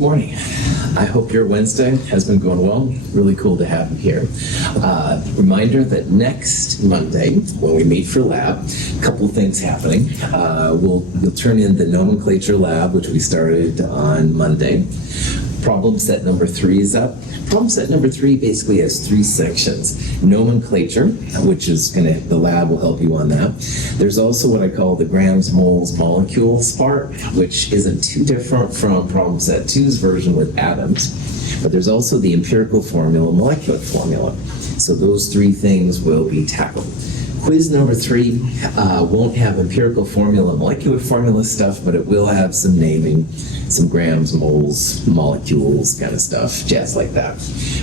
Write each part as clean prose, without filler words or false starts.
Good morning. I hope your Wednesday has been going well. Really cool to have you here. Reminder that next Monday, when we meet for lab, a couple of things happening. You'll turn in the nomenclature lab, which we started on Monday. Problem set number 3 is up. Problem set number 3 basically has 3 sections. Nomenclature, which is the lab will help you on that. There's also what I call the grams, moles, molecules part, which isn't too different from problem set 2's version with atoms. But there's also the empirical formula, molecular formula. So those 3 things will be tackled. Quiz number 3 won't have empirical formula, molecular formula stuff, but it will have some naming, some grams, moles, molecules kind of stuff, jazz like that.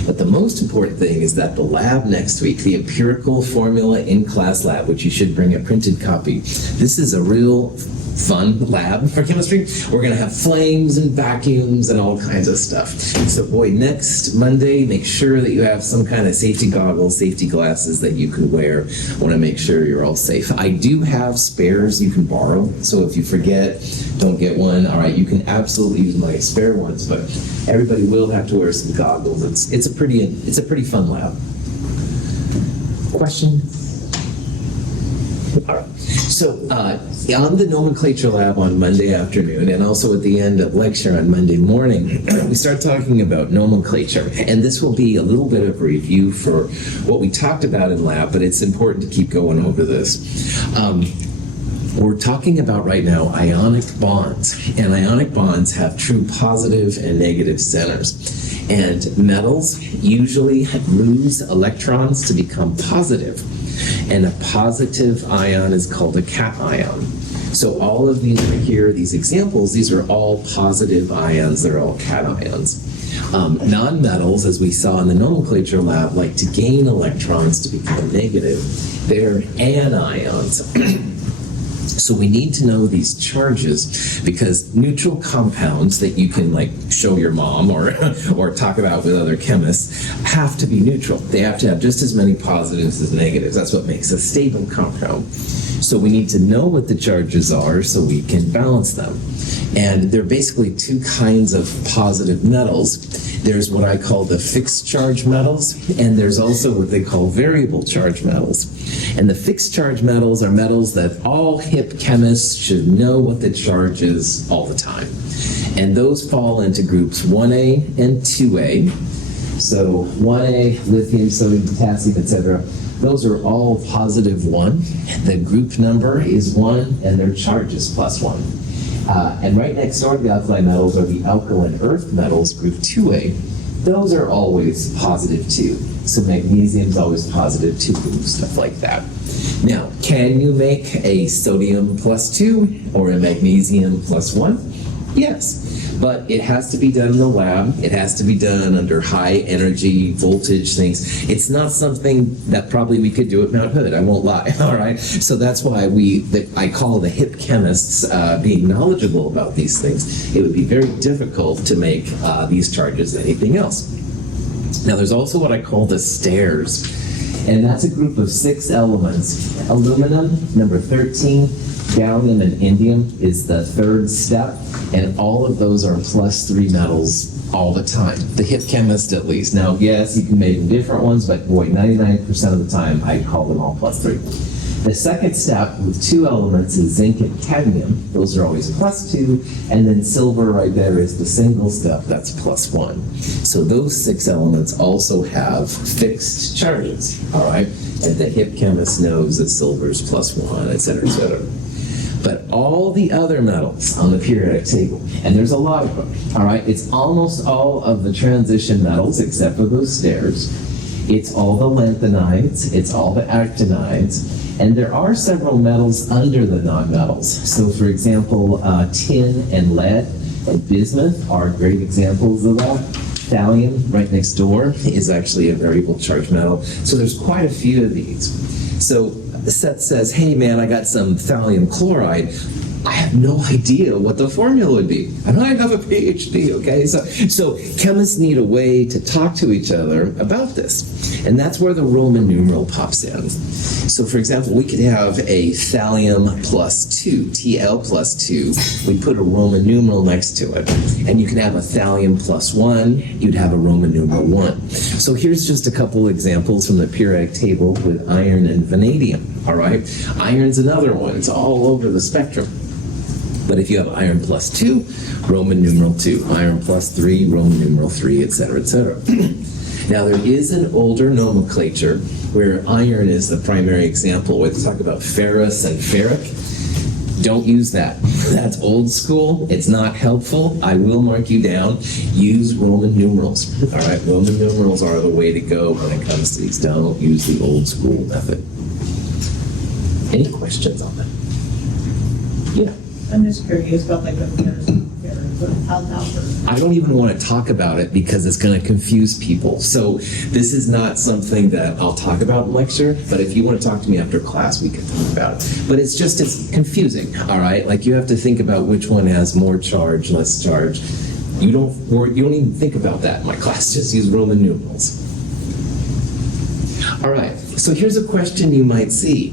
But the most important thing is that the lab next week, the empirical formula in-class lab, which you should bring a printed copy, this is a real fun lab for chemistry. We're going to have flames and vacuums and all kinds of stuff. So boy, next Monday, make sure that you have some kind of safety goggles, safety glasses that you can wear. I want to make sure you're all safe. I do have spares you can borrow, so if you forget, don't get one. All right, you can absolutely use my spare ones, but everybody will have to wear some goggles. It's a pretty fun lab. Question? All right. So on the nomenclature lab on Monday afternoon, and also at the end of lecture on Monday morning, we start talking about nomenclature. And this will be a little bit of review for what we talked about in lab, but it's important to keep going over this. We're talking about right now ionic bonds, and ionic bonds have true positive and negative centers. And metals usually lose electrons to become positive. And a positive ion is called a cation. So all of these right here, these examples, these are all positive ions. They're all cations. Non-metals, as we saw in the nomenclature lab, like to gain electrons to become negative. They're anions. So we need to know these charges because neutral compounds that you can show your mom or talk about with other chemists have to be neutral. They have to have just as many positives as negatives. That's what makes a stable compound. So we need to know what the charges are so we can balance them. And there are basically 2 kinds of positive metals. There's what I call the fixed charge metals, and there's also what they call variable charge metals. And the fixed charge metals are metals that all hip chemists should know what the charge is all the time. And those fall into groups 1A and 2A. So 1A, lithium, sodium, potassium, etc. Those are all positive 1. The group number is 1, and their charge is +1. And right next door to the alkali metals are the alkaline earth metals, group 2A. Those are always positive 2. So magnesium is always positive 2, stuff like that. Now, can you make a sodium +2 or a magnesium +1? Yes. But it has to be done in the lab. It has to be done under high energy voltage things. It's not something that probably we could do at Mount Hood, I won't lie, all right? So that's why I call the hip chemists being knowledgeable about these things. It would be very difficult to make these charges anything else. Now there's also what I call the stairs, and that's a group of 6 elements. Aluminum, number 13, gallium and indium is the 3rd step, and all of those are +3 metals all the time. The hip chemist at least. Now, yes, you can make different ones, but boy, 99% of the time I call them all +3. The second step with 2 elements is zinc and cadmium. Those are always +2, and then silver right there is the single step, that's +1. So those 6 elements also have fixed charges, all right? And the hip chemist knows that silver's +1, et cetera, et cetera. But all the other metals on the periodic table, and there's a lot of them, all right? It's almost all of the transition metals except for those stairs. It's all the lanthanides, it's all the actinides, and there are several metals under the nonmetals. So for example, tin and lead and bismuth are great examples of that. Thallium, right next door, is actually a variable charge metal. So there's quite a few of these. So Seth says, hey man, I got some thallium chloride. I have no idea what the formula would be. And I have a PhD, okay? So chemists need a way to talk to each other about this. And that's where the Roman numeral pops in. So for example, we could have a thallium plus 2, Tl plus 2. We put a Roman numeral next to it. And you can have a thallium plus 1. You'd have a Roman numeral 1. So here's just a couple examples from the periodic table with iron and vanadium, all right? Iron's another one. It's all over the spectrum. But if you have iron plus 2, Roman numeral 2. Iron plus 3, Roman numeral 3, etc., etc. Now, there is an older nomenclature where iron is the primary example. When we talk about ferrous and ferric, don't use that. That's old school. It's not helpful. I will mark you down. Use Roman numerals. All right, Roman numerals are the way to go when it comes to these. Don't use the old school method. Any questions on that? Yeah. I'm just curious about like the I don't even want to talk about it because it's going to confuse people. So this is not something that I'll talk about in lecture, but if you want to talk to me after class, we can talk about it. But it's confusing, all right? Like you have to think about which one has more charge, less charge. You don't even think about that in my class. Just use Roman numerals. All right, so here's a question you might see.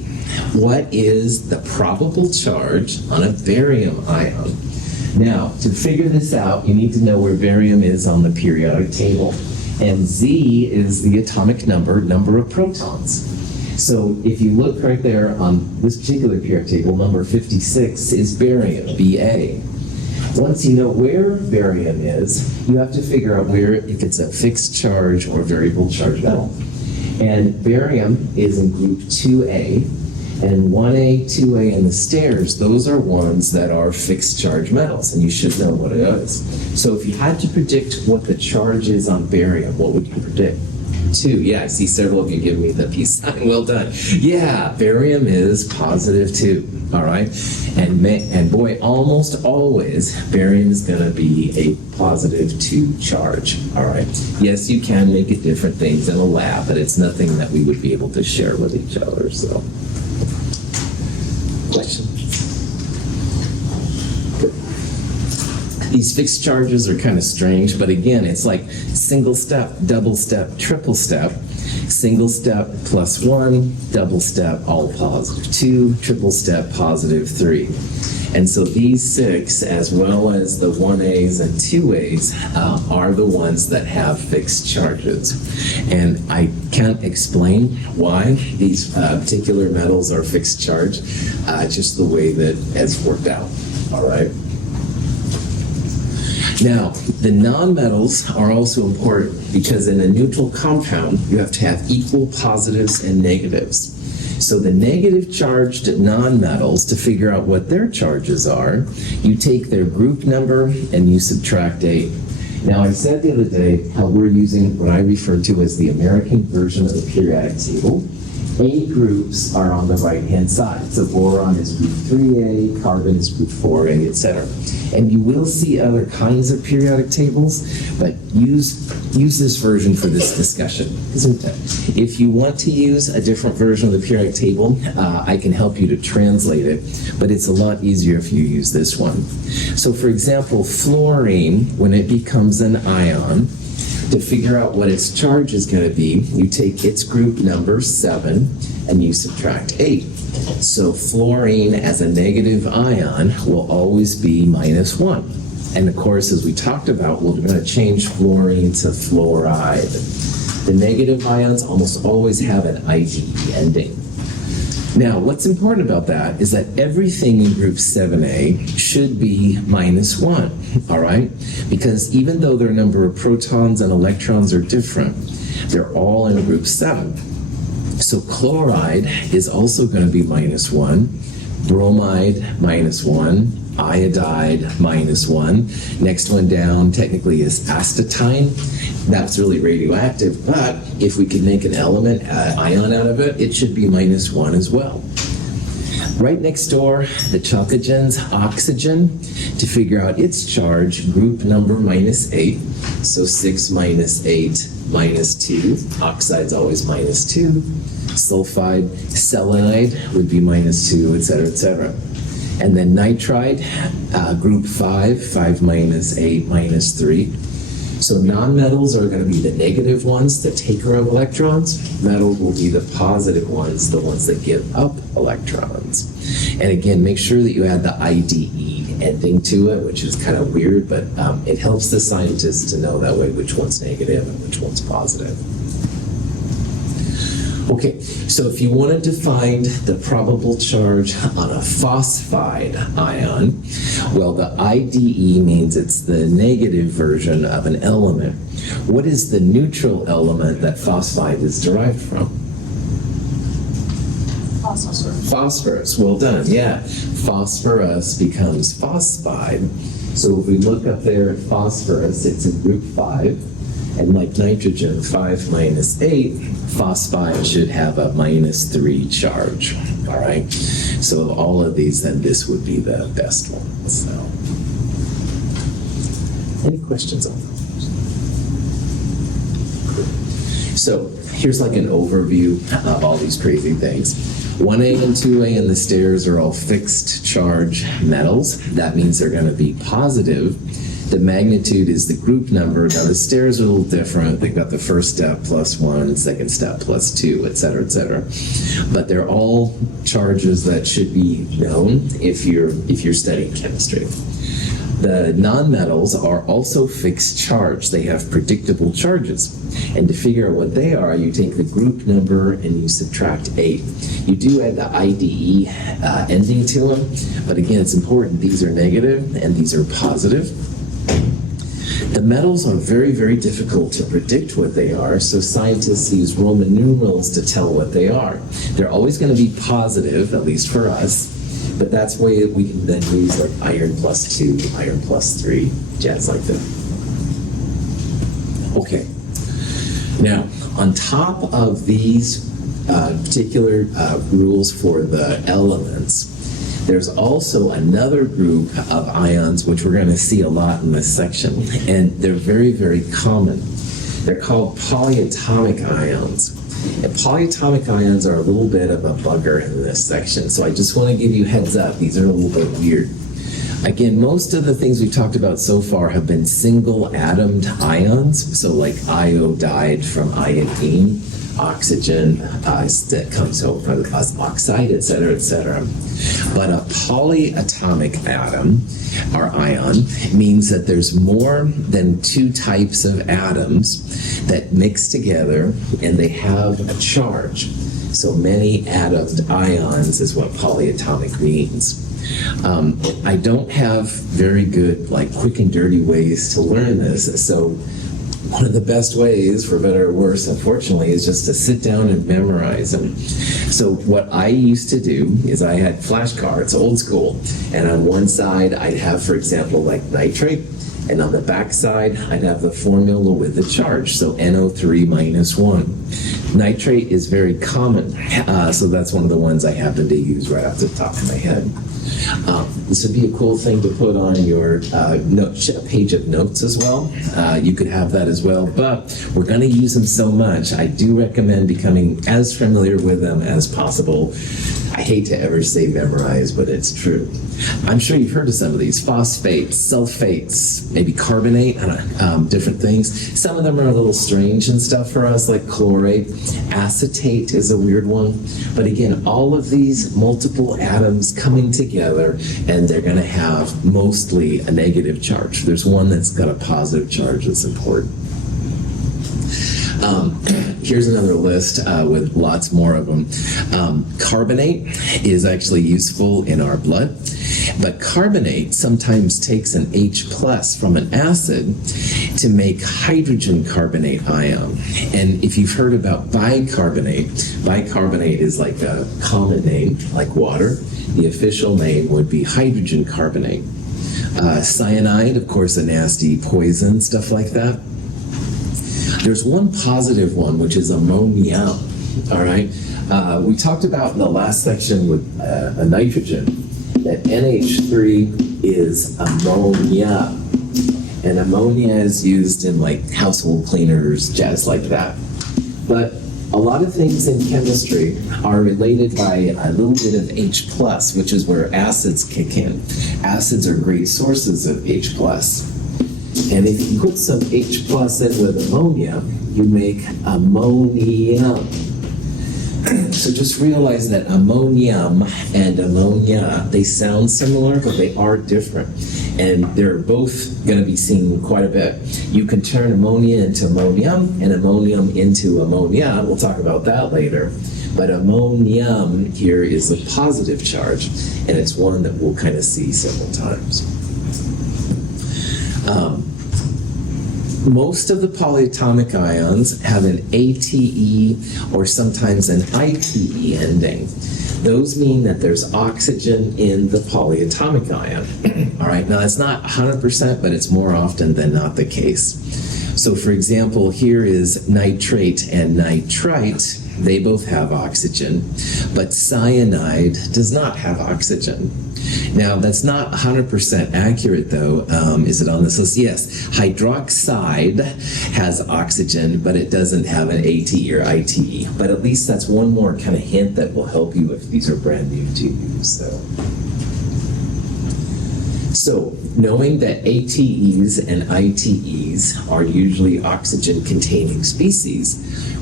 What is the probable charge on a barium ion? Now, to figure this out, you need to know where barium is on the periodic table. And Z is the atomic number of protons. So if you look right there on this particular periodic table, number 56 is barium, Ba. Once you know where barium is, you have to figure out if it's a fixed charge or variable charge metal. And barium is in group 2A. And 1A, 2A, and the stairs, those are ones that are fixed charge metals, and you should know what it is. So if you had to predict what the charge is on barium, what would you predict? 2. Yeah, I see several of you give me the peace sign. Well done. Yeah, barium is positive 2. All right? And boy, almost always, barium is going to be a positive 2 charge. All right? Yes, you can make it different things in a lab, but it's nothing that we would be able to share with each other, so... Question. These fixed charges are kind of strange, but again, it's like single step, double step, triple step, single step plus 1, double step, all positive 2, triple step, positive 3. And so these 6, as well as the 1As and 2As, are the ones that have fixed charges. And I can't explain why these particular metals are fixed charge, just the way that it's worked out, all right? Now, the nonmetals are also important because in a neutral compound, you have to have equal positives and negatives. So the negative charged nonmetals, to figure out what their charges are, you take their group number and you subtract 8. Now, I said the other day how we're using what I refer to as the American version of the periodic table. A groups are on the right-hand side. So boron is group 3A, carbon is group 4A, etc. And you will see other kinds of periodic tables, but use this version for this discussion. If you want to use a different version of the periodic table, I can help you to translate it, but it's a lot easier if you use this one. So for example, fluorine, when it becomes an ion, to figure out what its charge is going to be, you take its group number, 7, and you subtract 8. So fluorine as a negative ion will always be -1. And of course, as we talked about, we're going to change fluorine to fluoride. The negative ions almost always have an IgE ending. Now, what's important about that is that everything in group 7A should be -1, all right? Because even though their number of protons and electrons are different, they're all in group 7. So chloride is also going to be -1, bromide -1, iodide -1. Next one down technically is astatine. That's really radioactive, but if we could make an element, ion out of it, it should be -1 as well. Right next door, the chalcogens, oxygen, to figure out its charge, group number -8. So 6 - 8 -2. Oxide's always -2. Sulfide, selenide would be -2, etc., etc. And then nitride, group 5, 5 minus 8 minus 3. So nonmetals are going to be the negative ones, the taker of electrons. Metals will be the positive ones, the ones that give up electrons. And again, make sure that you add the IDE ending to it, which is kind of weird, but it helps the scientists to know that way which one's negative and which one's positive. Okay, so if you wanted to find the probable charge on a phosphide ion, well, the IDE means it's the negative version of an element. What is the neutral element that phosphide is derived from? Phosphorus. Phosphorus, well done, yeah. Phosphorus becomes phosphide. So if we look up there at phosphorus, it's in group 5. And like nitrogen, 5 minus 8, phosphide should have a minus 3 charge. All right? So of all of these, then this would be the best one. So, any questions on those? So here's like an overview of all these crazy things. 1A and 2A and the stairs are all fixed charge metals. That means they're going to be positive. The magnitude is the group number. Now the stairs are a little different. They've got the first step plus 1, second step plus 2, et cetera, et cetera. But they're all charges that should be known if you're studying chemistry. The nonmetals are also fixed charge. They have predictable charges. And to figure out what they are, you take the group number and you subtract 8. You do add the IDE ending to them, but again, it's important. These are negative and these are positive. The metals are very, very difficult to predict what they are, so scientists use Roman numerals to tell what they are. They're always going to be positive, at least for us, but that's why we can then use like iron plus 2, iron plus 3, jazz like that. Okay. Now, on top of these particular rules for the elements, there's also another group of ions which we're going to see a lot in this section, and they're very, very common. They're called polyatomic ions. And polyatomic ions are a little bit of a bugger in this section, so I just want to give you heads up. These are a little bit weird. Again, most of the things we've talked about so far have been single-atomed ions, so like iodide from iodine, oxygen that comes out from oxide, et cetera, et cetera. But a polyatomic atom, or ion, means that there's more than 2 types of atoms that mix together and they have a charge. So many atomed ions is what polyatomic means. I don't have very good, like, quick and dirty ways to learn this, so one of the best ways, for better or worse, unfortunately, is just to sit down and memorize them. So what I used to do is I had flashcards, old school, and on one side I'd have, for example, like nitrate, and on the back side I'd have the formula with the charge, so NO3 minus 1. Nitrate is very common, so that's one of the ones I happen to use right off the top of my head. This would be a cool thing to put on your page of notes as well. You could have that as well, but we're going to use them so much. I do recommend becoming as familiar with them as possible. I hate to ever say memorize, but it's true. I'm sure you've heard of some of these: phosphates, sulfates, maybe carbonate, different things. Some of them are a little strange and stuff for us, like chlorate. Acetate is a weird one. But again, all of these multiple atoms coming together, and they're going to have mostly a negative charge. There's one that's got a positive charge that's important. Here's another list with lots more of them. Carbonate is actually useful in our blood, but carbonate sometimes takes an H plus from an acid to make hydrogen carbonate ion. And if you've heard about bicarbonate, bicarbonate is like a common name, like water. The official name would be hydrogen carbonate. Cyanide, of course, a nasty poison, stuff like that. There's one positive one, which is ammonia, all right? We talked about in the last section with a nitrogen that NH3 is ammonia. And ammonia is used in like household cleaners, jazz like that. But A lot of things in chemistry are related by a little bit of H+, which is where acids kick in. Acids are great sources of H+. And if you put some H+ in with ammonia, you make ammonium. So just realize that ammonium and ammonia, they sound similar, but they are different. And they're both going to be seen quite a bit. You can turn ammonia into ammonium and ammonium into ammonia. We'll talk about that later. But ammonium here is a positive charge, and it's one that we'll kind of see several times. Most of the polyatomic ions have an ATE or sometimes an ITE ending. Those mean that there's oxygen in the polyatomic ion. All right, now it's not 100%, but it's more often than not the case. So for example, here is nitrate and nitrite. They both have oxygen, but cyanide does not have oxygen. Now, that's not 100% accurate, though. Is it on this list? Yes. Hydroxide has oxygen, but it doesn't have an AT or ITE. But at least that's one more kind of hint that will help you if these are brand new to you. So knowing that ATEs and ITEs are usually oxygen-containing species,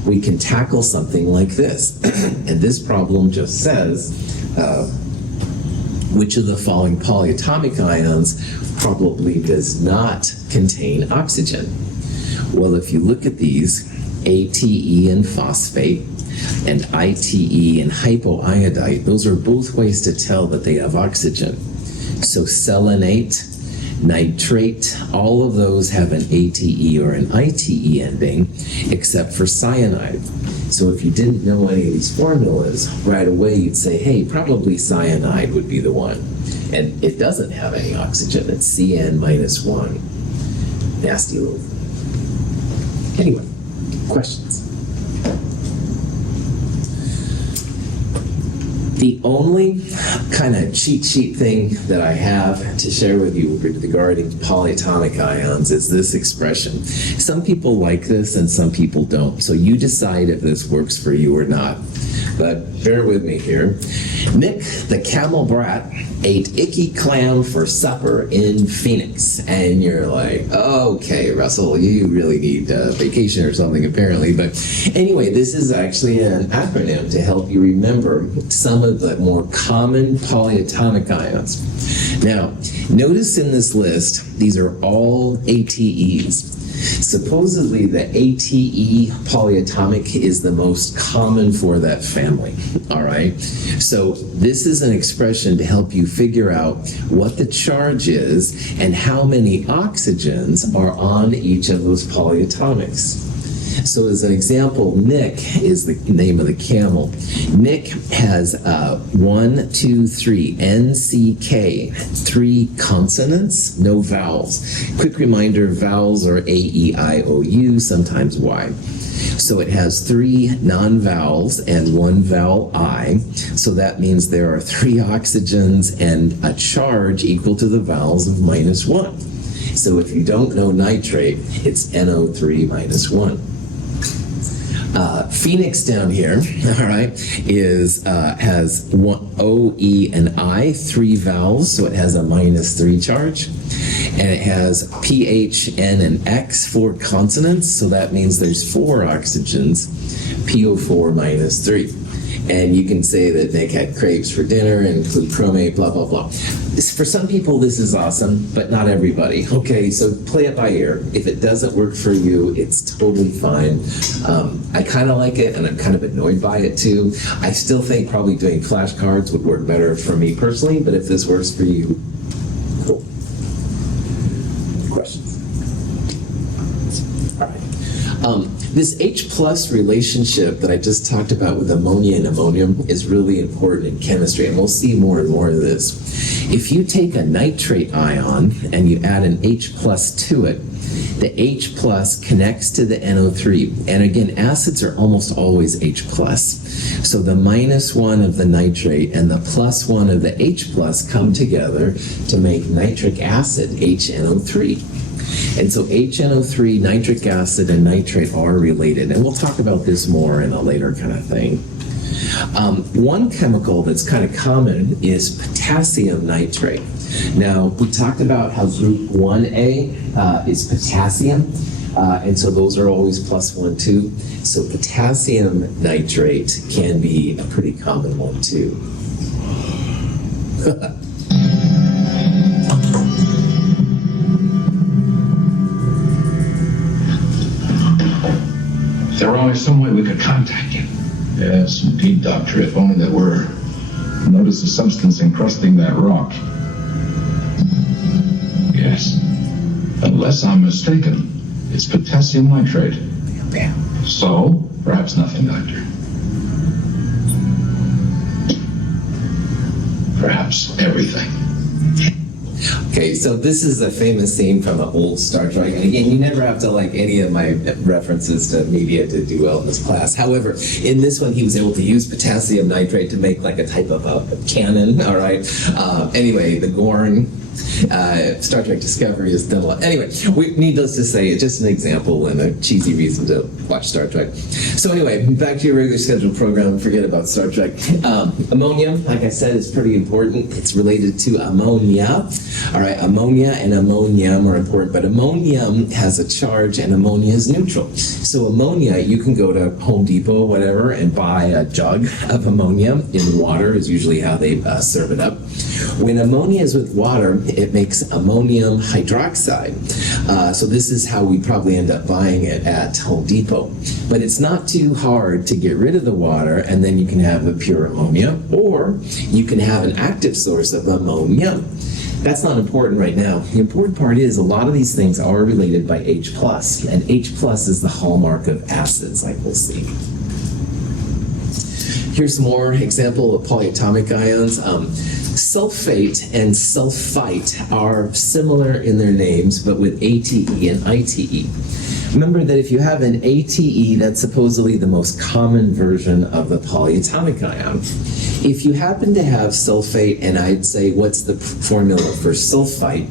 we can tackle something like this. And this problem just says, which of the following polyatomic ions probably does not contain oxygen? Well, if you look at these, ATE and phosphate and ITE and hypoiodite, those are both ways to tell that they have oxygen. So selenate, nitrate, all of those have an ATE or an ITE ending, except for cyanide. So if you didn't know any of these formulas, right away you'd say, hey, probably cyanide would be the one. And it doesn't have any oxygen. It's CN-1. Nasty little thing. Anyway, questions? The only kind of cheat sheet thing that I have to share with you regarding polyatomic ions is this expression. Some people like this and some people don't. So you decide if this works for you or not. But bear with me here. Nick, the camel brat, ate icky clam for supper in Phoenix. And you're like, okay, Russell, you really need a vacation or something apparently. But anyway, this is actually an acronym to help you remember some of the more common polyatomic ions. Now, notice in this list, these are all ATEs. Supposedly, the ATE polyatomic is the most common for that family, all right? So this is an expression to help you figure out what the charge is and how many oxygens are on each of those polyatomics. So as an example, Nick is the name of the camel. Nick has 1, 2, 3, NCK, 3 consonants, no vowels. Quick reminder, vowels are A, E, I, O, U, sometimes Y. So it has 3 non-vowels and 1 vowel I. So that means there are 3 oxygens and a charge equal to the vowels of -1. So if you don't know nitrate, it's NO3 -1. Phoenix down here, all right, has 1 O, E, and I, 3 vowels, so it has a -3 charge. And it has P, H, N, and X, 4 consonants, so that means there's 4 oxygens, PO4 -3. And you can say that Nick had crepes for dinner and include chromate, blah, blah, blah. For some people, this is awesome, but not everybody. Okay, so play it by ear. If it doesn't work for you, it's totally fine. I kind of like it, and I'm kind of annoyed by it too. I still think probably doing flashcards would work better for me personally, but if this works for you, cool. Questions? All right. This H+ relationship that I just talked about with ammonia and ammonium is really important in chemistry, and we'll see more and more of this. If you take a nitrate ion and you add an H+ to it, the H+ connects to the NO3. And again, acids are almost always H+. So the -1 of the nitrate and the +1 of the H+ come together to make nitric acid, HNO3. And so HNO3, nitric acid, and nitrate are related. And we'll talk about this more in a later kind of thing. One chemical that's kind of common is potassium nitrate. Now, we talked about how group 1A is potassium, and so those are always plus 1, 2. So potassium nitrate can be a pretty common one, too. Is there always some way we could contact you? Yes, indeed, Doctor. If only there were. Notice the substance encrusting that rock. Yes. Unless I'm mistaken, it's potassium nitrate. So, perhaps nothing, Doctor. Perhaps everything. Okay, so this is a famous scene from an old Star Trek. And again, you never have to like any of my references to media to do well in this class. However, in this one, he was able to use potassium nitrate to make like a type of a cannon, all right? Anyway, the Gorn, Star Trek Discovery is done a lot. Anyway, needless to say, it's just an example and a cheesy reason to watch Star Trek. So anyway, back to your regular scheduled program. Forget about Star Trek. Ammonia, like I said, is pretty important. It's related to ammonia. All right, ammonia and ammonium are important, but ammonium has a charge and ammonia is neutral. So ammonia, you can go to Home Depot, whatever, and buy a jug of ammonia in water is usually how they serve it up. When ammonia is with water, it makes ammonium hydroxide. So this is how we probably end up buying it at Home Depot. But it's not too hard to get rid of the water, and then you can have a pure ammonia, or you can have an active source of ammonia. That's not important right now. The important part is a lot of these things are related by H+, and H+ is the hallmark of acids, like we'll see. Here's some more example of polyatomic ions. Sulfate and sulfite are similar in their names, but with ATE and ITE. Remember that if you have an ATE, that's supposedly the most common version of the polyatomic ion. If you happen to have sulfate, and I'd say what's the formula for sulfite,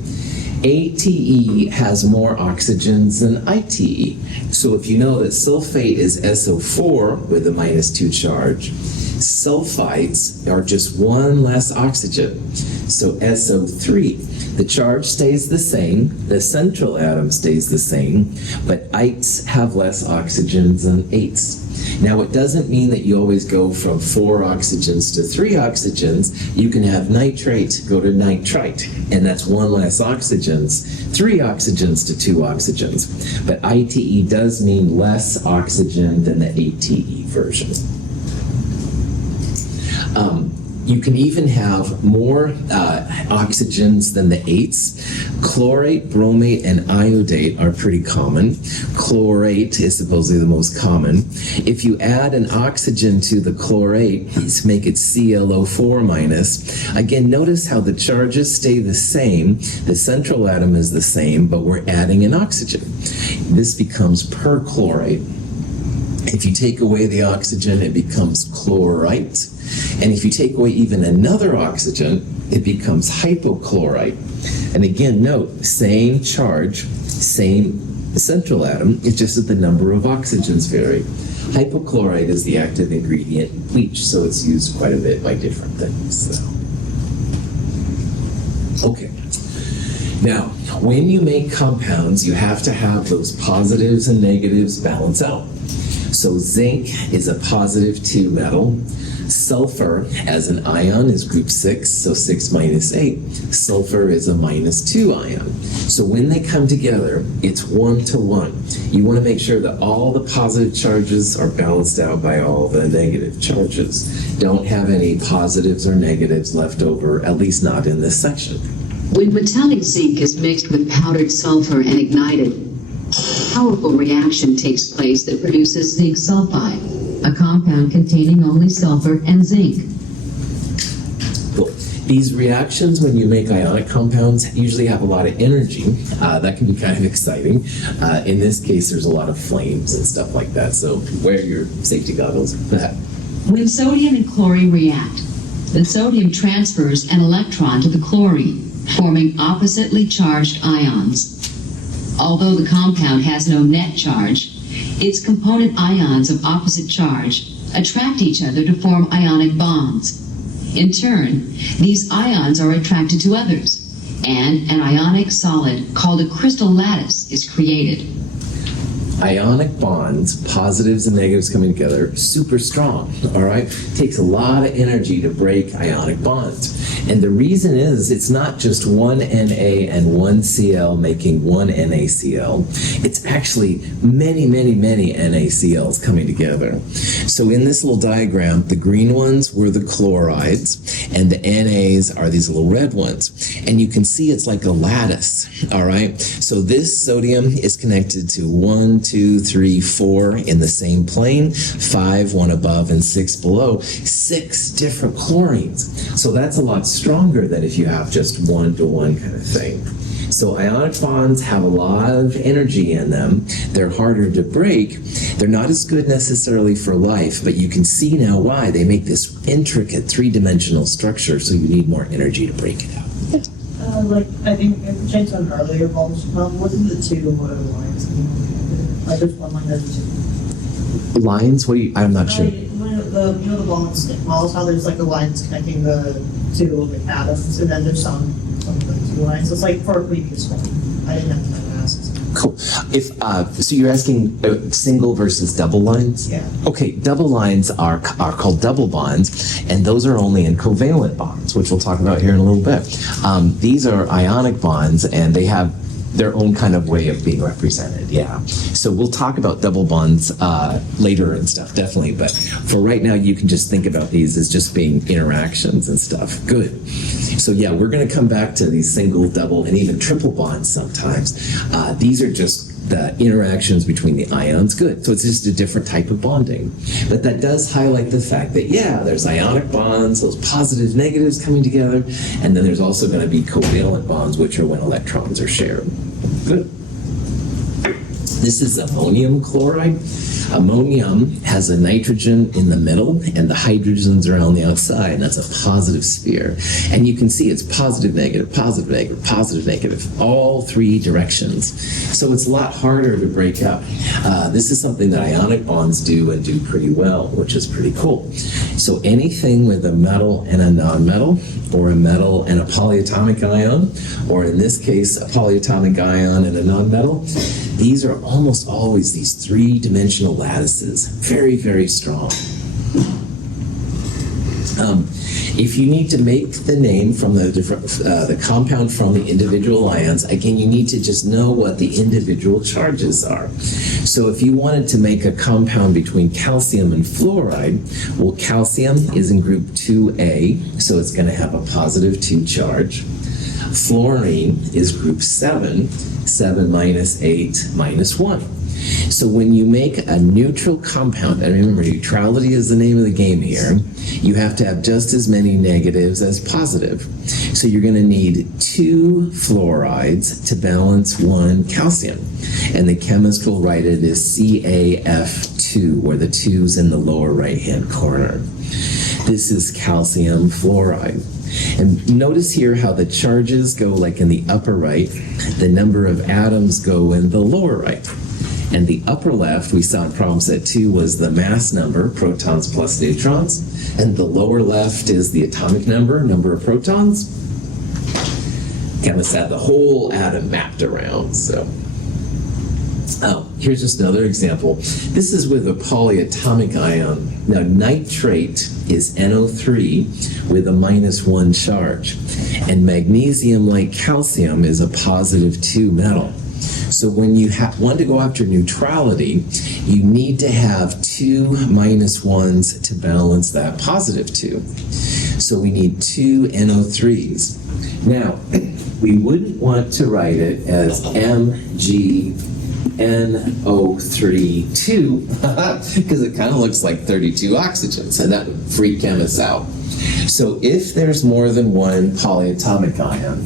ATE has more oxygens than ITE. So if you know that sulfate is SO4 with a -2 charge, sulfites are just one less oxygen. So SO3. The charge stays the same, the central atom stays the same, but ites have less oxygens than ates. Now, it doesn't mean that you always go from 4 oxygens to 3 oxygens. You can have nitrate go to nitrite, and that's 1 less oxygens, 3 oxygens to 2 oxygens. But ITE does mean less oxygen than the ATE version. You can even have more oxygens than the ates. Chlorate, bromate, and iodate are pretty common. Chlorate is supposedly the most common. If you add an oxygen to the chlorate, you make it ClO4 minus. Again, notice how the charges stay the same. The central atom is the same, but we're adding an oxygen. This becomes perchlorate. If you take away the oxygen, it becomes chlorite. And if you take away even another oxygen, it becomes hypochlorite. And again, note, same charge, same central atom, it's just that the number of oxygens vary. Hypochlorite is the active ingredient in bleach, so it's used quite a bit by different things. So. Okay. Now, when you make compounds, you have to have those positives and negatives balance out. So zinc is a +2 metal. Sulfur as an ion is group 6, so 6 minus 8. Sulfur is a -2 ion. So when they come together, it's 1 to 1. You want to make sure that all the positive charges are balanced out by all the negative charges. Don't have any positives or negatives left over, at least not in this section. When metallic zinc is mixed with powdered sulfur and ignited, a powerful reaction takes place that produces zinc sulfide, a compound containing only sulfur and zinc. Cool. These reactions, when you make ionic compounds, usually have a lot of energy. That can be kind of exciting. In this case, there's a lot of flames and stuff like that, so wear your safety goggles for that. When sodium and chlorine react, the sodium transfers an electron to the chlorine, forming oppositely charged ions. Although the compound has no net charge, its component ions of opposite charge attract each other to form ionic bonds. In turn, these ions are attracted to others, and an ionic solid called a crystal lattice is created. Ionic bonds, positives and negatives coming together, super strong, all right? Takes a lot of energy to break ionic bonds. And the reason is it's not just one Na and one Cl making one NaCl. It's actually many, many, many NaCls coming together. So in this little diagram, the green ones were the chlorides, and the Nas are these little red ones. And you can see it's like a lattice, all right? So this sodium is connected to 1, 2, 3, 4 in the same plane, 5, 1 above, and 6 below. 6 different chlorines. So that's a lot stronger than if you have just one-to-one kind of thing. So ionic bonds have a lot of energy in them. They're harder to break. They're not as good necessarily for life, but you can see now why. They make this intricate three-dimensional structure, so you need more energy to break it out. Like, I think it changed on earlier balls. What are the two lines? Like, there's one line, there's two. Lines? What do you, I'm not sure. The balls, how there's like the lines connecting the two atoms, and then there's some of the two lines. It's like for a previous one. I didn't have time to ask. Cool. If so, you're asking single versus double lines? Yeah. Okay, double lines are called double bonds, and those are only in covalent bonds, which we'll talk about here in a little bit. These are ionic bonds, and they have their own kind of way of being represented. Yeah. So we'll talk about double bonds later and stuff, definitely. But for right now, you can just think about these as just being interactions and stuff. Good. So yeah, we're going to come back to these single, double, and even triple bonds sometimes. These are just the interactions between the ions. Good. So it's just a different type of bonding. But that does highlight the fact that, yeah, there's ionic bonds, those positives, negatives coming together, and then there's also going to be covalent bonds, which are when electrons are shared. Good. This is ammonium chloride. Ammonium has a nitrogen in the middle, and the hydrogens are on the outside, and that's a positive sphere. And you can see it's positive, negative, positive, negative, positive, negative, all three directions. So it's a lot harder to break up. This is something that ionic bonds do and do pretty well, which is pretty cool. So anything with a metal and a nonmetal, or a metal and a polyatomic ion, or in this case, a polyatomic ion and a nonmetal, these are almost always these three-dimensional lattices. Very, very strong. If you need to make the name from the different, the compound from the individual ions, again, you need to just know what the individual charges are. So if you wanted to make a compound between calcium and fluoride, well, calcium is in group 2A, so it's going to have a positive 2 charge. Fluorine is group 7, 7 minus 8 minus 1. So when you make a neutral compound, and remember, neutrality is the name of the game here, you have to have just as many negatives as positive. So you're going to need 2 fluorides to balance 1 calcium. And the chemist will write it as CaF2, where the 2's in the lower right-hand corner. This is calcium fluoride. And notice here how the charges go like in the upper right, the number of atoms go in the lower right. And the upper left, we saw in problem set 2, was the mass number, protons plus neutrons. And the lower left is the atomic number, number of protons. Chemists had the whole atom mapped around, so. Here's just another example. This is with a polyatomic ion. Now, nitrate is NO3 with a -1 charge. And magnesium, like calcium, is a positive 2 metal. So when you want to go after neutrality, you need to have 2 -1s to balance that positive 2. So we need 2 NO3s. Now, we wouldn't want to write it as MgNO32 because it kind of looks like 32 oxygens, and that would freak chemists out. So if there's more than one polyatomic ion,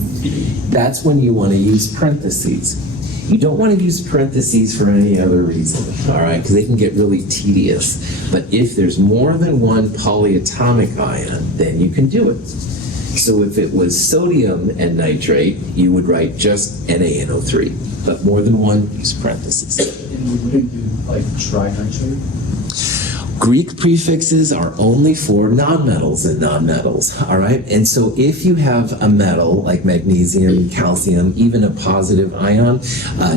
that's when you want to use parentheses. You don't want to use parentheses for any other reason, all right, because they can get really tedious. But if there's more than one polyatomic ion, then you can do it. So if it was sodium and nitrate, you would write just NaNO3. But more than one, use parentheses. And we wouldn't do like trinitrate? Greek prefixes are only for nonmetals and nonmetals, all right? And so if you have a metal like magnesium, calcium, even a positive ion,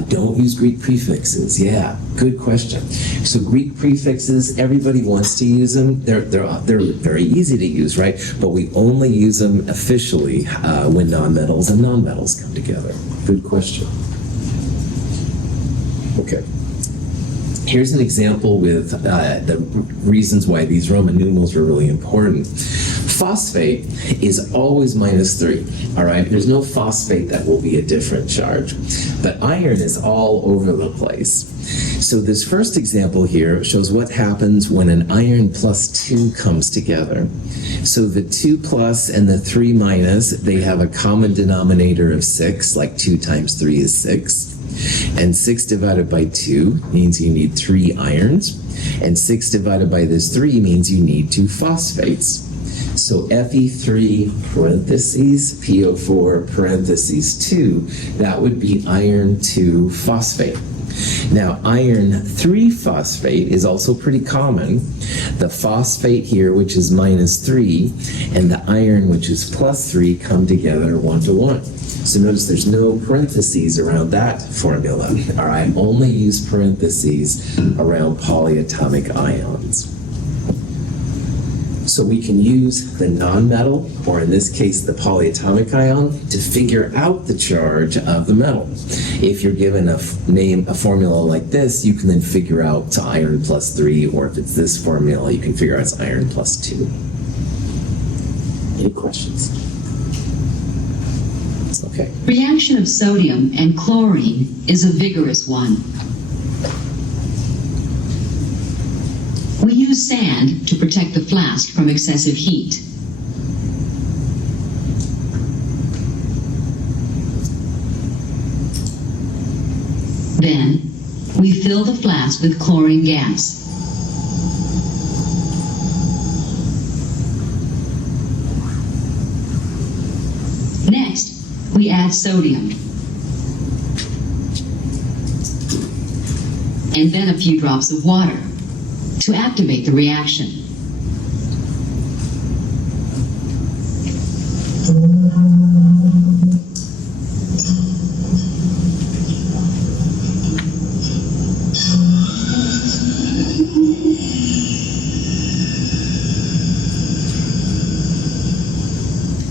don't use Greek prefixes. Yeah, good question. So Greek prefixes, everybody wants to use them. They're very easy to use, right? But we only use them officially when nonmetals and nonmetals come together. Good question. Okay. Here's an example with the reasons why these Roman numerals are really important. Phosphate is always -3, all right? There's no phosphate that will be a different charge. But iron is all over the place. So this first example here shows what happens when an iron +2 comes together. So the 2+ and the 3-, they have a common denominator of 6, like 2 times 3 is 6. And 6 divided by 2 means you need 3 irons. And 6 divided by this 3 means you need 2 phosphates. So Fe3 parentheses PO4 parentheses 2, that would be iron 2 phosphate. Now, iron 3 phosphate is also pretty common. The phosphate here, which is -3, and the iron, which is +3, come together 1 to 1. So notice there's no parentheses around that formula. All right, only use parentheses around polyatomic ions. So we can use the nonmetal, or in this case the polyatomic ion, to figure out the charge of the metal. If you're given a formula like this, you can then figure out it's iron +3, or if it's this formula, you can figure out it's iron +2. Any questions? Okay. Reaction of sodium and chlorine is a vigorous one. We use sand to protect the flask from excessive heat. Then, we fill the flask with chlorine gas. Next, we add sodium. And then a few drops of water to activate the reaction.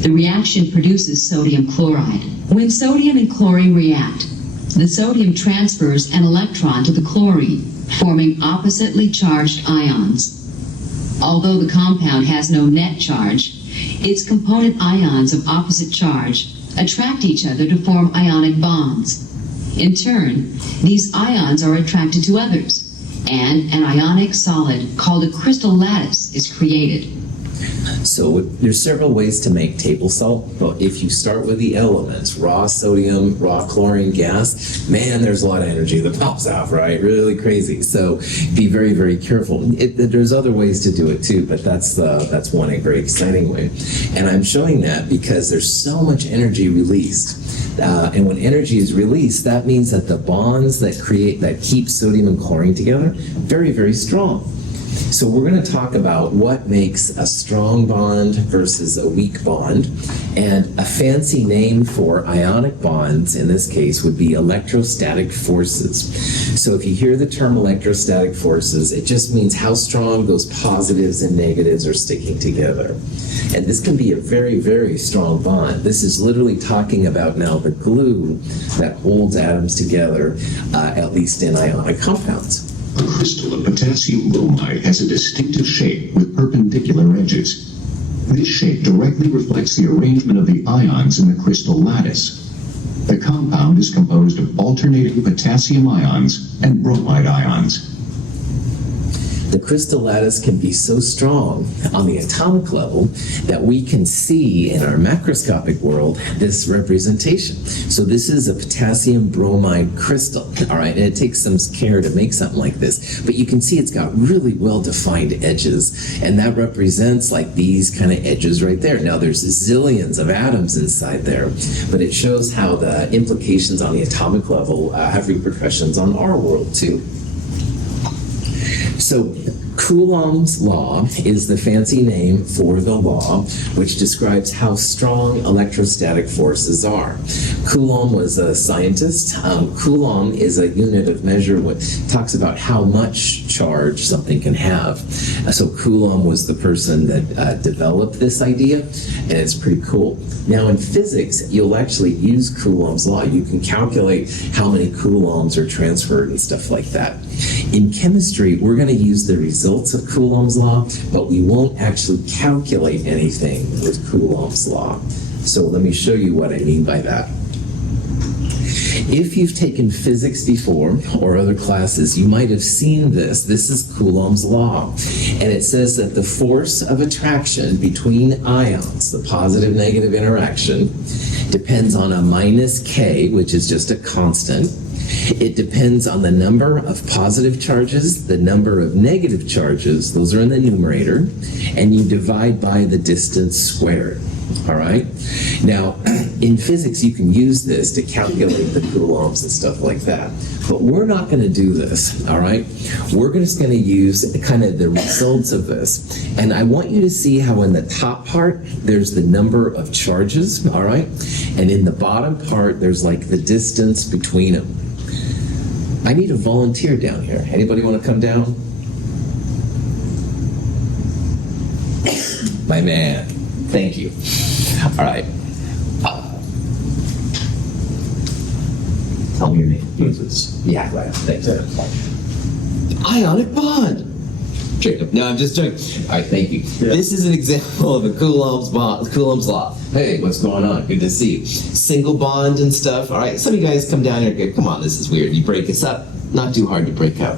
The reaction produces sodium chloride. When sodium and chlorine react, the sodium transfers an electron to the chlorine, forming oppositely charged ions. Although the compound has no net charge, its component ions of opposite charge attract each other to form ionic bonds. In turn, these ions are attracted to others, and an ionic solid called a crystal lattice is created. So there's several ways to make table salt, but if you start with the elements, raw sodium, raw chlorine gas, man, there's a lot of energy that pops out, right? Really crazy. So be very, very careful. There's other ways to do it too, but that's one very exciting way. And I'm showing that because there's so much energy released. And when energy is released, that means that the bonds that keep sodium and chlorine together, very, very strong. So we're going to talk about what makes a strong bond versus a weak bond. And a fancy name for ionic bonds in this case would be electrostatic forces. So if you hear the term electrostatic forces, it just means how strong those positives and negatives are sticking together. And this can be a very, very strong bond. This is literally talking about now the glue that holds atoms together, at least in ionic compounds. A crystal of potassium bromide has a distinctive shape with perpendicular edges. This shape directly reflects the arrangement of the ions in the crystal lattice. The compound is composed of alternating potassium ions and bromide ions. The crystal lattice can be so strong on the atomic level that we can see in our macroscopic world this representation. So this is a potassium bromide crystal, all right? And it takes some care to make something like this, but you can see it's got really well-defined edges, and that represents like these kind of edges right there. Now there's zillions of atoms inside there, but it shows how the implications on the atomic level have repercussions on our world too. So Coulomb's law is the fancy name for the law which describes how strong electrostatic forces are. Coulomb was a scientist. Coulomb is a unit of measure what talks about how much charge something can have. So Coulomb was the person that developed this idea, and it's pretty cool. Now in physics, you'll actually use Coulomb's law. You can calculate how many coulombs are transferred and stuff like that. In chemistry, we're going to use the results of Coulomb's law, but we won't actually calculate anything with Coulomb's law. So let me show you what I mean by that. If you've taken physics before or other classes, you might have seen this. This is Coulomb's law. And it says that the force of attraction between ions, the positive-negative interaction, depends on a minus K, which is just a constant. It depends on the number of positive charges, the number of negative charges, those are in the numerator, and you divide by the distance squared. All right? Now, in physics, you can use this to calculate the coulombs and stuff like that. But we're not going to do this, all right? We're just going to use kind of the results of this. And I want you to see how in the top part, there's the number of charges, all right? And in the bottom part, there's like the distance between them. I need a volunteer down here. Anybody want to come down? My man. Thank you. All right. Tell me your name. Jesus. Yeah, glad. Thanks. Ionic bond. Jacob. No, I'm just joking. All right, thank you. Yeah. This is an example of a Coulomb's law. Hey, what's going on? Good to see you. Single bond and stuff. All right, some of you guys come down here and go, come on, this is weird. You break us up. Not too hard to break up.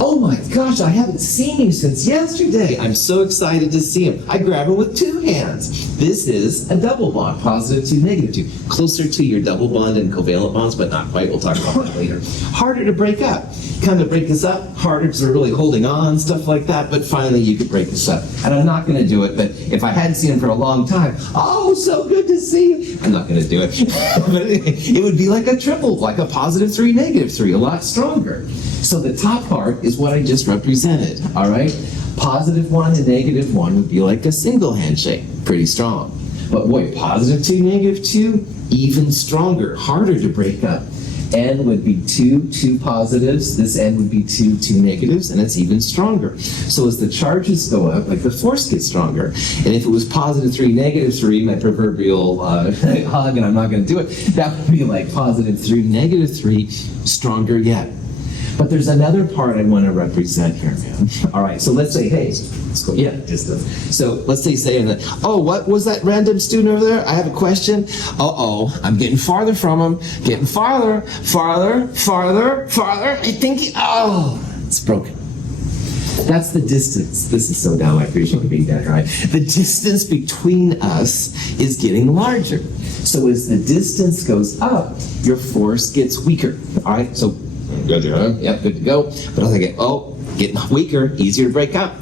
Oh my gosh, I haven't seen you since yesterday. I'm so excited to see him. I grab him with two hands. This is a double bond, positive 2, negative 2. Closer to your double bond and covalent bonds, but not quite. We'll talk about that later. Harder to break up. Kind of break us up. Harder because we're really holding on, stuff like that. But finally, you could break us up. And I'm not going to do it, but if I hadn't seen him for a long time, oh, so good to see you. I'm not going to do it. But it would be like a triple, like a positive 3, negative 3, a lot stronger. So the top part is what I just represented, all right? Positive 1 and negative 1 would be like a single handshake, pretty strong. But boy, positive 2, negative 2, even stronger, harder to break up. N would be 2 positives, this N would be 2 negatives, and it's even stronger. So as the charges go up, like the force gets stronger. And if it was positive 3, negative 3, my proverbial hug, and I'm not going to do it, that would be like positive 3, negative 3, stronger yet. But there's another part I want to represent here, man. All right, so let's say, hey, let's go. Yeah, so let's say, oh, what was that random student over there? I have a question. Uh-oh, I'm getting farther from him. Getting farther. I think, it's broken. That's the distance. This is so dumb. I appreciate you being down here, right? The distance between us is getting larger. So as the distance goes up, your force gets weaker. All right, so good to go. Yep, good to go. But I was like, getting weaker, easier to break up.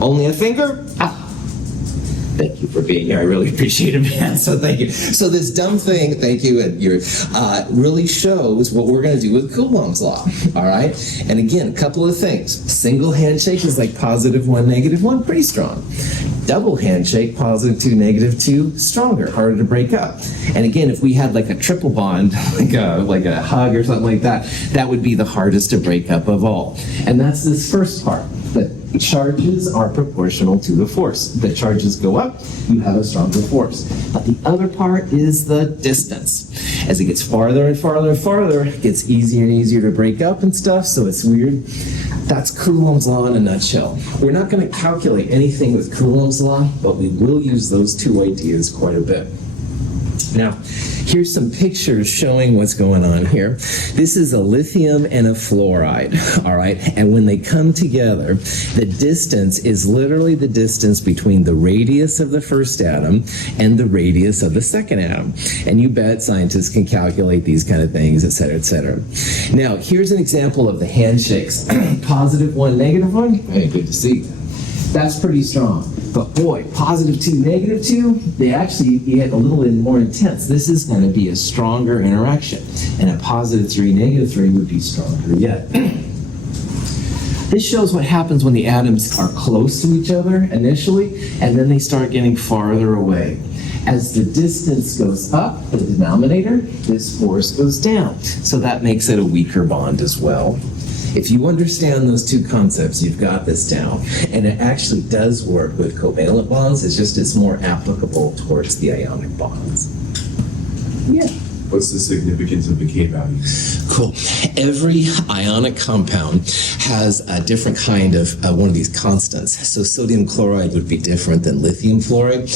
Only a finger. Thank you for being here. I really appreciate it, man. So thank you. So this dumb thing, thank you, and really shows what we're going to do with Coulomb's law. All right. And again, a couple of things. Single handshake is like positive 1, negative 1, pretty strong. Double handshake, positive 2, negative 2, stronger, harder to break up. And again, if we had like a triple bond, like a hug or something like that, that would be the hardest to break up of all. And that's this first part. The charges are proportional to the force. The charges go up, you have a stronger force. But the other part is the distance. As it gets farther and farther and farther, it gets easier and easier to break up and stuff, so it's weird. That's Coulomb's law in a nutshell. We're not going to calculate anything with Coulomb's law, but we will use those two ideas quite a bit. Now, Here's some pictures showing what's going on here. This is a lithium and a fluoride, all right? And when they come together, the distance is literally the distance between the radius of the first atom and the radius of the second atom. And you bet scientists can calculate these kind of things, et cetera, et cetera. Now, here's an example of the handshakes. Positive one, negative one. Hey, good to see you. That's pretty strong. But boy, positive 2, negative 2, they actually get a little bit more intense. This is going to be a stronger interaction. And a positive 3, negative 3 would be stronger yet. This shows what happens when the atoms are close to each other initially, and then they start getting farther away. As the distance goes up, the denominator, this force goes down. So that makes it a weaker bond as well. If you understand those two concepts, you've got this down. And it actually does work with covalent bonds, it's more applicable towards the ionic bonds. Yeah. What's the significance of the K values? Cool. Every ionic compound has a different kind of one of these constants. So sodium chloride would be different than lithium fluoride.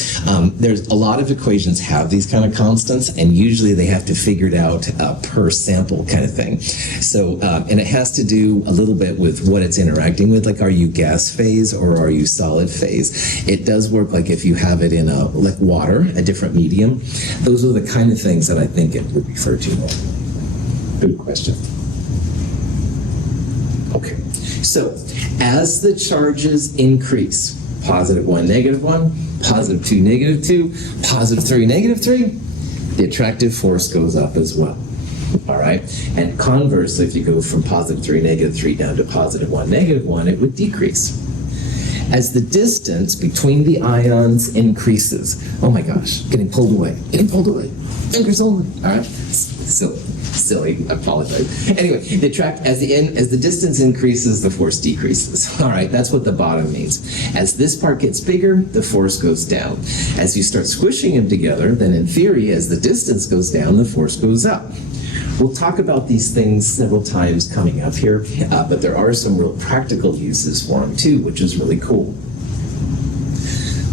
There's a lot of equations have these kind of constants, and usually they have to figure it out per sample kind of thing. So, and it has to do a little bit with what it's interacting with, like are you gas phase or are you solid phase? It does work like if you have it in like water, a different medium. Those are the kind of things that I think it would refer to. Good question. Okay, so as the charges increase, positive 1, negative 1, positive 2, negative 2, positive 3, negative 3, the attractive force goes up as well. All right, and conversely, if you go from positive 3, negative 3 down to positive 1, negative 1, it would decrease. As the distance between the ions increases, oh my gosh, getting pulled away, fingers over, all right, silly, I apologize. Anyway, as the distance increases, the force decreases. All right, that's what the bottom means. As this part gets bigger, the force goes down. As you start squishing them together, then in theory, as the distance goes down, the force goes up. We'll talk about these things several times coming up here, but there are some real practical uses for them too, which is really cool.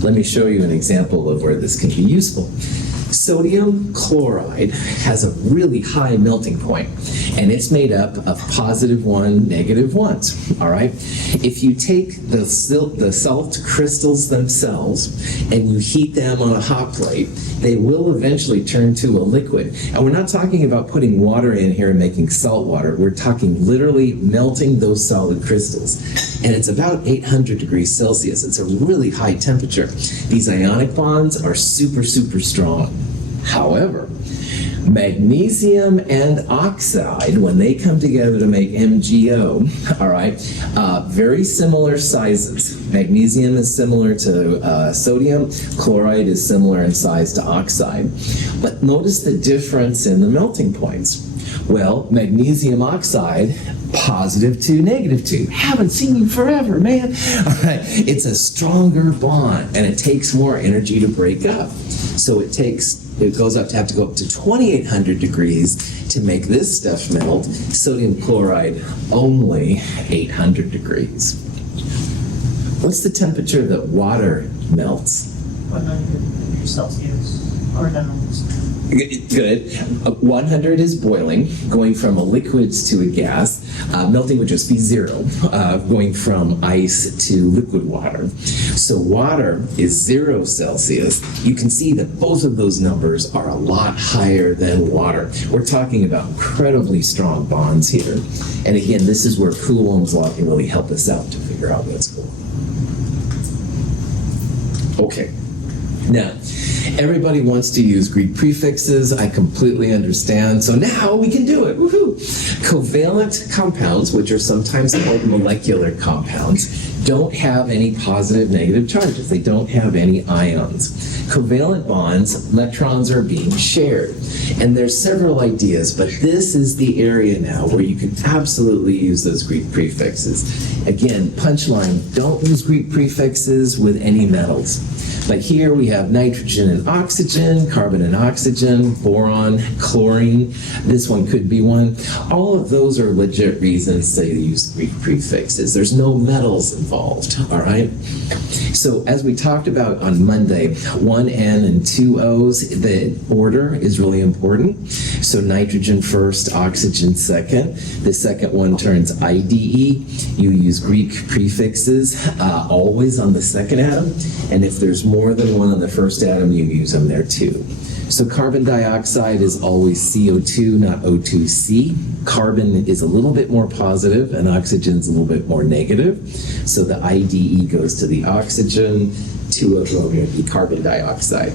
Let me show you an example of where this can be useful. Sodium chloride has a really high melting point, and it's made up of positive 1, negative 1s, all right? If you take the salt crystals themselves and you heat them on a hot plate, they will eventually turn to a liquid. And we're not talking about putting water in here and making salt water. We're talking literally melting those solid crystals. And it's about 800 degrees Celsius. It's a really high temperature. These ionic bonds are super, super strong. However, magnesium and oxide, when they come together to make MgO, all right, very similar sizes. Magnesium is similar to sodium. Chloride is similar in size to oxide. But notice the difference in the melting points. Well, magnesium oxide, positive 2, negative 2. Haven't seen you forever, man. All right, it's a stronger bond, and it takes more energy to break up. So it goes up to have to go up to 2,800 degrees to make this stuff melt. Sodium chloride, only 800 degrees. What's the temperature that water melts? 100 Celsius or down. Good. 100 is boiling, going from a liquid to a gas. Melting would just be 0, going from ice to liquid water. So water is 0 Celsius. You can see that both of those numbers are a lot higher than water. We're talking about incredibly strong bonds here. And again, this is where Coulomb's law can really help us out to figure out what's going on. Okay. Now, everybody wants to use Greek prefixes. I completely understand. So now we can do it. Woohoo! Covalent compounds, which are sometimes called molecular compounds, don't have any positive, negative charges. They don't have any ions. Covalent bonds, electrons are being shared. And there's several ideas, but this is the area now where you can absolutely use those Greek prefixes. Again, punchline, don't use Greek prefixes with any metals. But here we have nitrogen and oxygen, carbon and oxygen, boron, chlorine. This one could be one. All of those are legit reasons to use Greek prefixes. There's no metals involved, all right? So as we talked about on Monday, one N and two O's, the order is really important. So nitrogen first, oxygen second. The second one turns IDE. You use Greek prefixes always on the second atom. And if there's more than one on the first atom, you use them there too. So carbon dioxide is always CO2, not O2C. Carbon is a little bit more positive and oxygen is a little bit more negative. So the IDE goes to the oxygen, 2O will be carbon dioxide.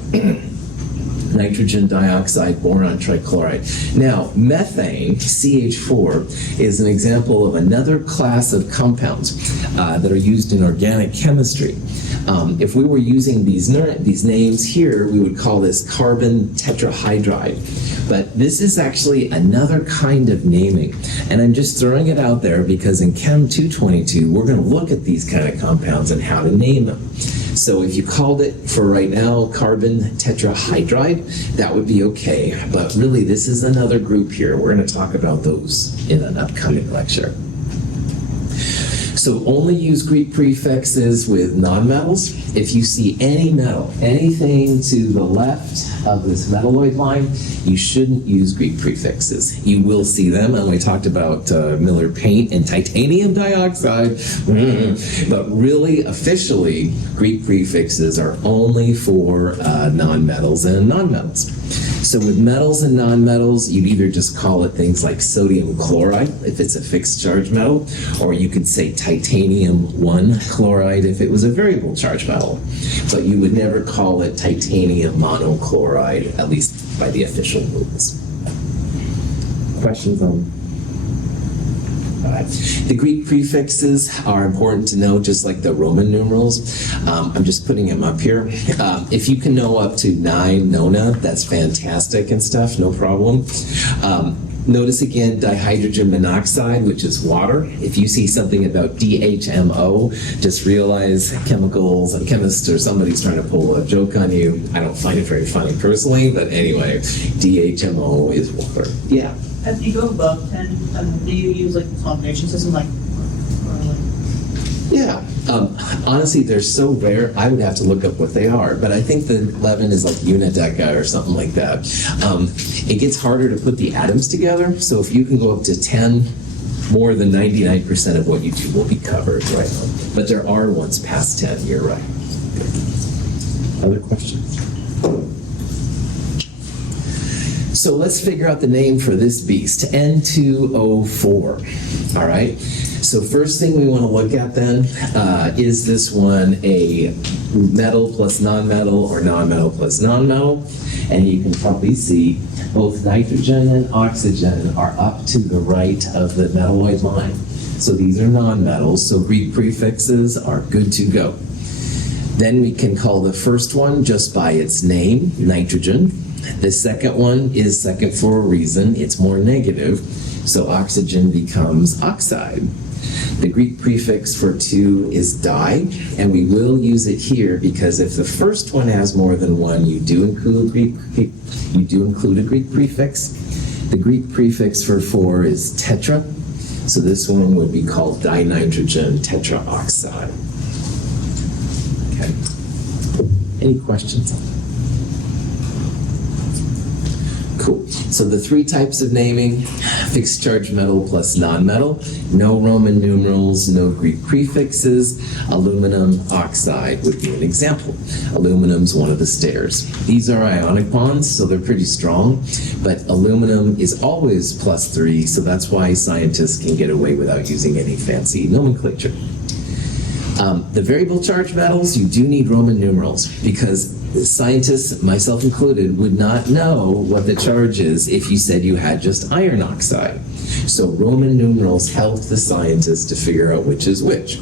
Nitrogen dioxide, boron trichloride. Now, methane, CH4, is an example of another class of compounds that are used in organic chemistry. If we were using these names here, we would call this carbon tetrahydride. But this is actually another kind of naming. And I'm just throwing it out there because in Chem 222, we're going to look at these kind of compounds and how to name them. So if you called it, for right now, carbon tetrahydride, that would be okay. But really, this is another group here. We're going to talk about those in an upcoming lecture. So only use Greek prefixes with nonmetals. If you see any metal, anything to the left of this metalloid line, you shouldn't use Greek prefixes. You will see them, and we talked about Miller paint and titanium dioxide, but really, officially, Greek prefixes are only for nonmetals and nonmetals. So with metals and nonmetals, you'd either just call it things like sodium chloride if it's a fixed charge metal, or you could say titanium 1 chloride if it was a variable charge metal. But you would never call it titanium monochloride, at least by the official rules. Questions on? All right. The Greek prefixes are important to know, just like the Roman numerals. I'm just putting them up here. If you can know up to 9 nona, that's fantastic and stuff, no problem. Notice again dihydrogen monoxide, which is water. If you see something about DHMO, just realize chemicals and chemists or somebody's trying to pull a joke on you. I don't find it very funny personally, but anyway, DHMO is water. Yeah. As you go above 10, do you use like the combination system, like, or like? Yeah. Honestly, they're so rare, I would have to look up what they are. But I think the 11 is like unideca or something like that. It gets harder to put the atoms together. So if you can go up to 10, more than 99% of what you do will be covered, right? But there are ones past 10, you're right. Other questions? So let's figure out the name for this beast, N2O4, all right? So first thing we want to look at then, is this one a metal plus nonmetal or nonmetal plus nonmetal? And you can probably see both nitrogen and oxygen are up to the right of the metalloid line. So these are nonmetals, so Greek prefixes are good to go. Then we can call the first one just by its name, nitrogen. The second one is second for a reason. It's more negative, so oxygen becomes oxide. The Greek prefix for 2 is di, and we will use it here because if the first one has more than one, you do include a Greek prefix. The Greek prefix for 4 is tetra, so this one would be called dinitrogen tetraoxide. Okay. Any questions? Cool. So the 3 types of naming, fixed charge metal plus nonmetal, no Roman numerals, no Greek prefixes, aluminum oxide would be an example. Aluminum's one of the stairs. These are ionic bonds, so they're pretty strong, but aluminum is always +3, so that's why scientists can get away without using any fancy nomenclature. The variable charge metals, you do need Roman numerals because scientists, myself included, would not know what the charge is if you said you had just iron oxide. So Roman numerals helped the scientists to figure out which is which.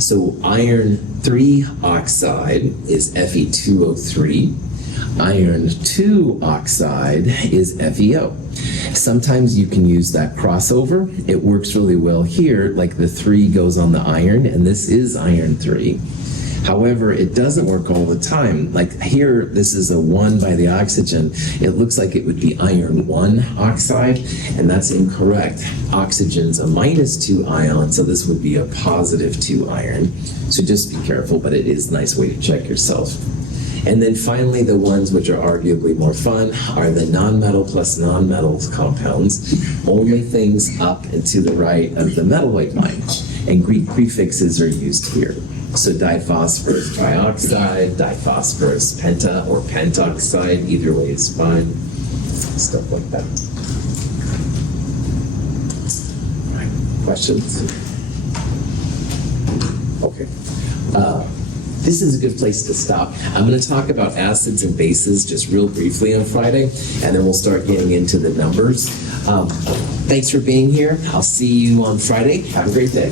So iron 3 oxide is Fe2O3. Iron 2 oxide is FeO. Sometimes you can use that crossover. It works really well here, like the 3 goes on the iron, and this is iron 3. However, it doesn't work all the time. Like here, this is a 1 by the oxygen. It looks like it would be iron 1 oxide, and that's incorrect. Oxygen's a -2 ion, so this would be a +2 iron. So just be careful, but it is a nice way to check yourself. And then finally, the ones which are arguably more fun are the nonmetal plus nonmetal compounds, only things up and to the right of the metalloid line. And Greek prefixes are used here. So diphosphorus trioxide, diphosphorus penta or pentoxide, either way is fine. Stuff like that. All right. Questions? Okay. This is a good place to stop. I'm going to talk about acids and bases just real briefly on Friday, and then we'll start getting into the numbers. Thanks for being here. I'll see you on Friday. Have a great day.